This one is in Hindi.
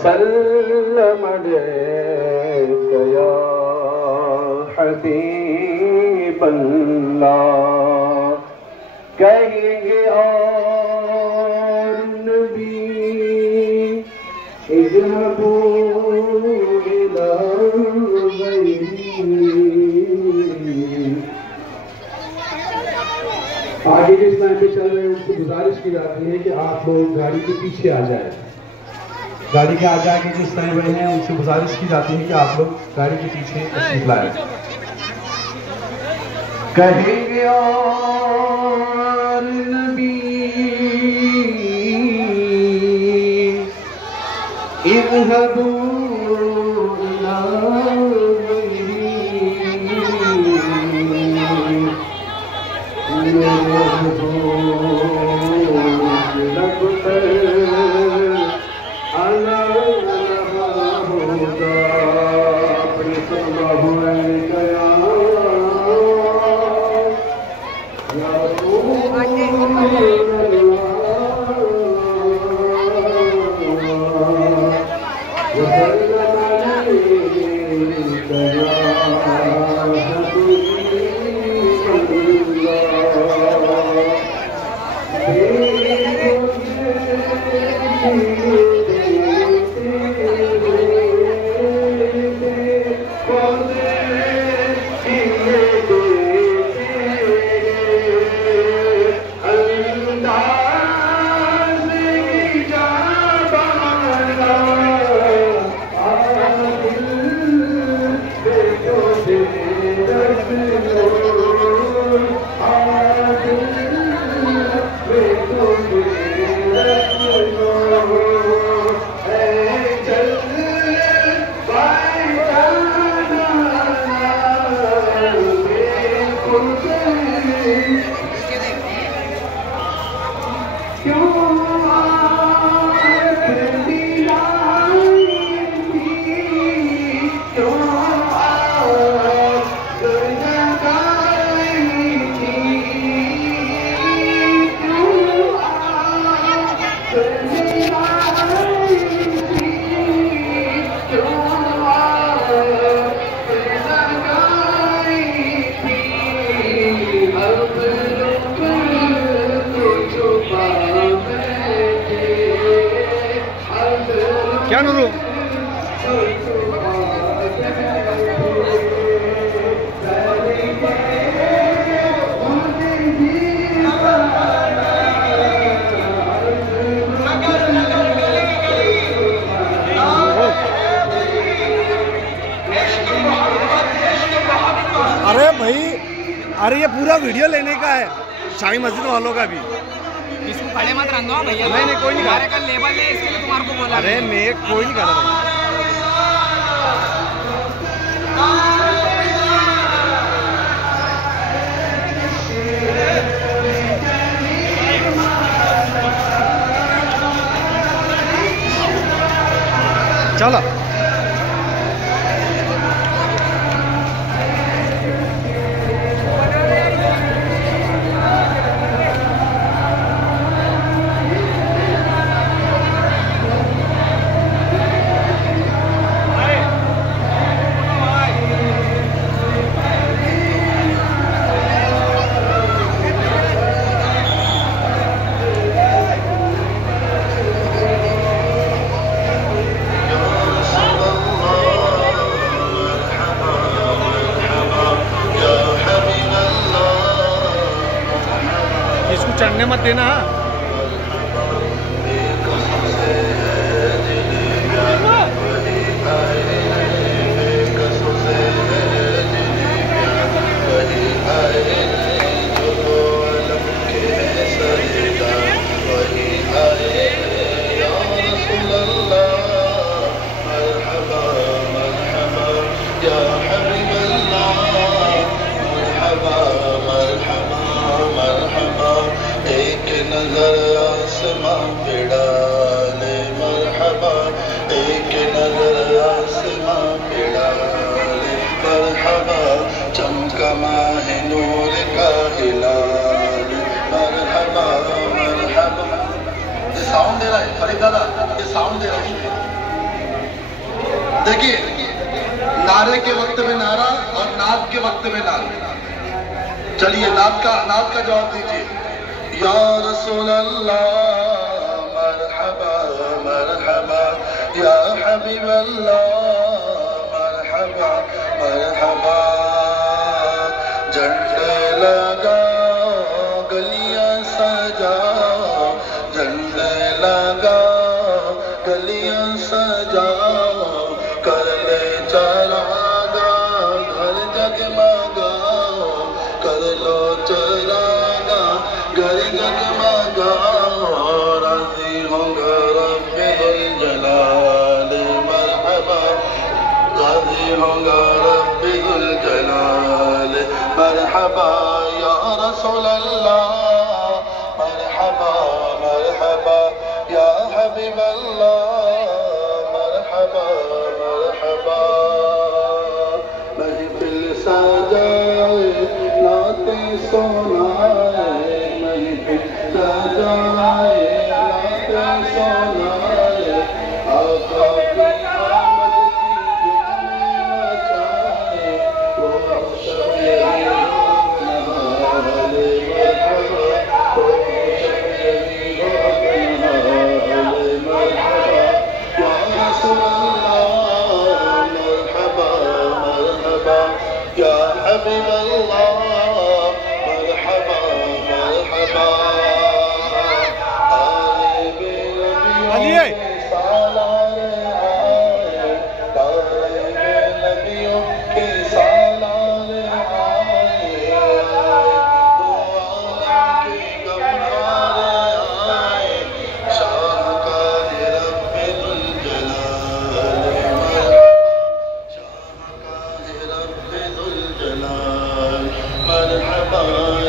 वसल्लम अलैका या हबीबल्लाह। कहेंगे और नबी इज़हबू इला आगे जिस लाइन पे चल रहे हैं उसको गुजारिश की जाती है कि आप लोग गाड़ी के पीछे आ जाएं। गाड़ी के आगे आगे जिस लाइन रहे हैं उनसे गुजारिश की जाती है कि आप लोग गाड़ी के पीछे तशरीफ लाएं। कहेंगे और नबी इज़हबू इला क्या नूरू अरे भाई, अरे ये पूरा वीडियो लेने का है शाही मस्जिद वालों का भी। इसको खड़े मत रंगो भैया। नहीं कोई नहीं, हमारे कल लेबल है इसके लिए तुम्हारे को बोला। अरे मैं कोई नहीं कर रहा। चलो चढ़ने मत देना। साउंड दे रहा है फरीद दादा, ये साउंड दे रहा है। देखिए, नारे के वक्त में नारा और नाद के वक्त में नारा। चलिए नाद का जवाब दीजिए। या रसूल अल्लाह मरहबा मरहबा, या हबीब अल्लाह मरहबा मरहबा। झंडे लगाओ गलियां सजाओ, झंडे लगाओ गलियां सजाओ, कर ले चरागा घर जगमगाओ, कर लो चरागा घर जगमगाओ। राजी होगा रब्बुल जलाल मरहबा, राजी होगा रब्बुल जलाल मरहबा। या रसूल अल्लाह मरहबा मरहबा, या हबीब अल्लाह मरहबा मरहबा। महफिल सजाए नाते सुनाए, महफिल सजाए नाते सुनाए, आका की आमद की धूम मचाए, वो शब मरहबा